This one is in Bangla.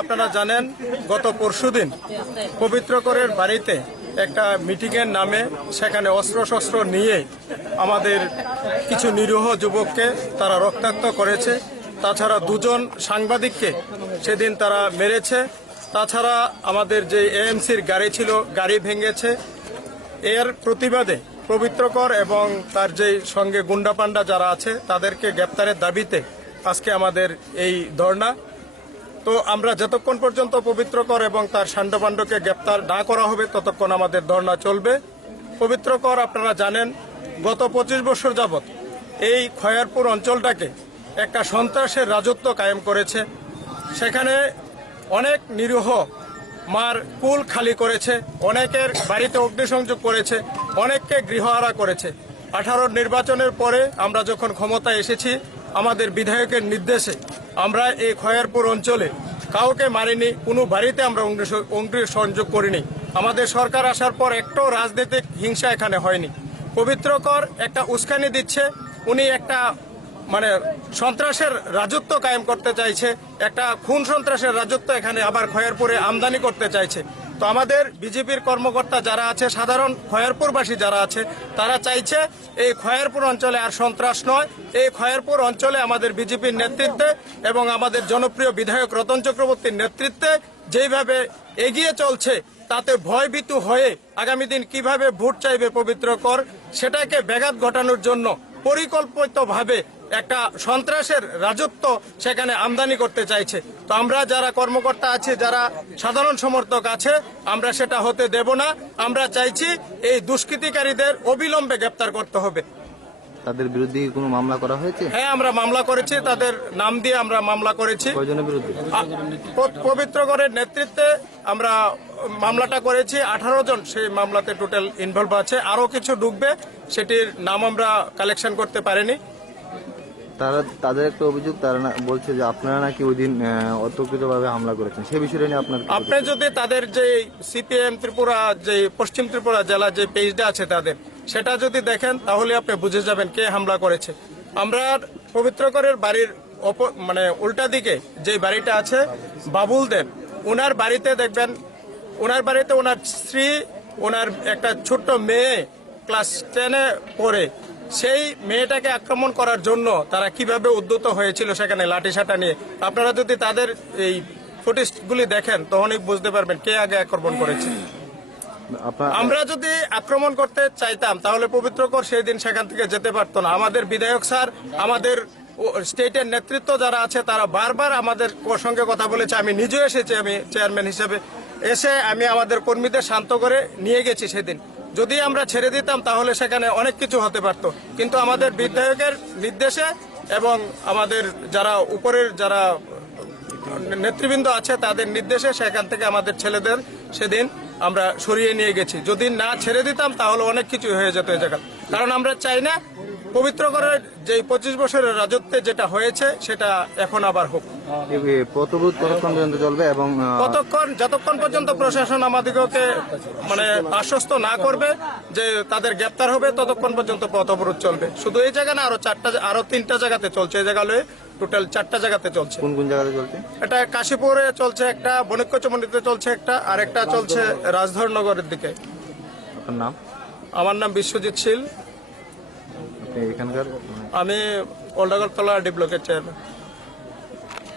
আপনারা জানেন, গত পরশুদিন পবিত্রকরের বাড়িতে একটা মিটিংয়ের নামে সেখানে অস্ত্র শস্ত্র নিয়ে আমাদের কিছু নিরীহ যুবককে তারা রক্তাক্ত করেছে। তাছাড়া দুজন সাংবাদিককে সেদিন তারা মেরেছে। তাছাড়া আমাদের যে এএমসির গাড়ি ছিল, গাড়ি ভেঙেছে। এর প্রতিবাদে পবিত্রকর এবং তার যে সঙ্গে গুন্ডাপান্ডা যারা আছে, তাদেরকে গ্রেপ্তারের দাবিতে আজকে আমাদের এই ধর্ণা তো আমরা যতক্ষণ পর্যন্ত পবিত্রকর এবং তার সান্ডপাণ্ডকে গ্রেপ্তার না করা হবে, ততক্ষণ আমাদের ধর্ণা চলবে। পবিত্রকর আপনারা জানেন, গত পঁচিশ বছর যাবৎ এই খয়ারপুর অঞ্চলটাকে একটা সন্ত্রাসের রাজত্ব কায়েম করেছে। সেখানে অনেক নিরীহ মার কুল খালি করেছে, অনেকের বাড়িতে অগ্নিসংযোগ করেছে, অনেককে গৃহহারা করেছে। আঠারোর নির্বাচনের পরে আমরা যখন ক্ষমতায় এসেছি, আমাদের বিধায়কের নির্দেশে আমরা এই খয়ারপুর অঞ্চলে কাউকে মারিনি, কোনো বাড়িতে আমরা অগ্নি- সংযোগ করিনি। আমাদের সরকার আসার পর একটাও রাজনৈতিক হিংসা এখানে হয়নি। পবিত্রকর একটা উস্কানি দিচ্ছে, উনি একটা মানে সন্ত্রাসের রাজত্ব কায়েম করতে চাইছে, একটা খুন সন্ত্রাসের রাজত্ব এখানে আবার খয়ারপুরে আমদানি করতে চাইছে। তো আমাদের বিজেপির কর্মকর্তা যারা আছে, সাধারণ খয়েরপুরবাসী যারা আছে, তারা চাইছে এই খয়েরপুর অঞ্চলে আর সন্ত্রাস নয়। এই খয়েরপুর অঞ্চলে আমাদের বিজেপির নেতৃত্বে এবং আমাদের জনপ্রিয় বিধায়ক রতন চক্রবর্তীর নেতৃত্বে যেভাবে এগিয়ে চলছে, তাতে ভয়ভীতু হয়ে আগামী দিন কীভাবে ভোট চাইবে পবিত্র কর, সেটাকে ব্যাঘাত ঘটানোর জন্য পরিকল্পিতভাবে একটা সন্ত্রাসের রাজত্ব সেখানে আমদানি করতে চাইছে। তো আমরা যারা কর্মকর্তা আছে, যারা সাধারণ সমর্থক আছে, আমরা সেটা হতে দেব না। আমরা চাইছি এই দুষ্কৃতিকারীদের অবিলম্বে গ্রেপ্তার করতে হবে। তাদের বিরুদ্ধে কি কোনো মামলা করা হয়েছে? হ্যাঁ আমরা মামলা করেছি তাদের নাম দিয়ে আমরা মামলা করেছি। কয়জনের বিরুদ্ধে? পবিত্রগড়ের নেতৃত্বে আমরা মামলাটা করেছি আঠারো জন সেই মামলাতে টোটাল ইনভলভ আছে আরও কিছু ঢুকবে সেটির নাম আমরা কালেকশন করতে পারিনি। তারা তাদের একটা অভিযোগ তারা বলছে যে আপনারা নাকি ওই দিন অতর্কিতভাবে হামলা করেছেন। সে বিষয়টা নিয়ে আপনার আপনি যদি তাদের যে সিপিএম ত্রিপুরা যে পশ্চিম ত্রিপুরা জেলা যে পেজটা আছে তাদের সেটা যদি দেখেন, তাহলে আপনি বুঝে যাবেন কে হামলা করেছে। আমরা পবিত্রকরের বাড়ির মানে উল্টা দিকে যে বাড়িটা আছে, বাবুল দেব ওনার বাড়িতে দেখবেন ওনার বাড়িতে ওনার স্ত্রী ওনার একটা ছোট্ট মেয়ে ক্লাস টেনে পড়ে। সেই মেয়েটাকে আক্রমণ করার জন্য তারা কীভাবে উদ্যত হয়েছিল সেখানে লাঠি সাটা নিয়ে, আপনারা যদি তাদের এই ফুটেজগুলি দেখেন, তখনই বুঝতে পারবেন কে আগে আক্রমণ করেছে। আমরা যদি আক্রমণ করতে চাইতাম, তাহলে পবিত্রকর সেই দিন সেখান থেকে যেতে পারতো না। আমাদের বিধায়ক স্যার, আমাদের স্টেটের নেতৃত্ব যারা আছে, তারা বারবার আমাদের সঙ্গে কথা বলেছে। আমি নিজেও এসেছি, আমি চেয়ারম্যান হিসেবে। এসে আমি আমাদের কর্মীদের শান্ত করে নিয়ে গেছি সেদিন। যদি আমরা ছেড়ে দিতাম, তাহলে সেখানে অনেক কিছু হতে পারতো। কিন্তু আমাদের বিধায়কের নির্দেশে এবং আমাদের যারা উপরের যারা নেতৃবৃন্দ আছে, তাদের নির্দেশে সেখান থেকে আমাদের ছেলেদের সেদিন আমরা সরিয়ে নিয়ে গেছি। যদি না ছেড়ে দিতাম তাহলে অনেক কিছু হয়ে যেত এই জায়গা কারণ আমরা চাই না পবিত্র করার যে পঁচিশ বছরের রাজত্বে যেটা হয়েছে সেটা এখন আবার হোক। পথবোধ কতক্ষণ পর্যন্ত চলবে এবং কতক্ষণ যতক্ষণ পর্যন্ত প্রশাসন আমাদেরকে মানে আশ্বস্ত না করবে যে তাদের গ্রেপ্তার হবে ততক্ষণ পর্যন্ত পথ অবরোধ চলবে। শুধু এই জায়গা না আরও চারটা আরও তিনটা জায়গাতে চলছে। এই জায়গা টোটাল চারটা জায়গাতে চলছে। কোন কোন জায়গাতে চলছে? এটা কাশীপুরে চলছে একটা বণিক্যচমন্ডিতে চলছে একটা আর একটা চলছে রাজধরনগরের দিকে। আপনার নাম? আমার নাম বিশ্বজিৎ শীল। আপনি এখানকার? আমি ডি ব্লকের চেয়ারম্যান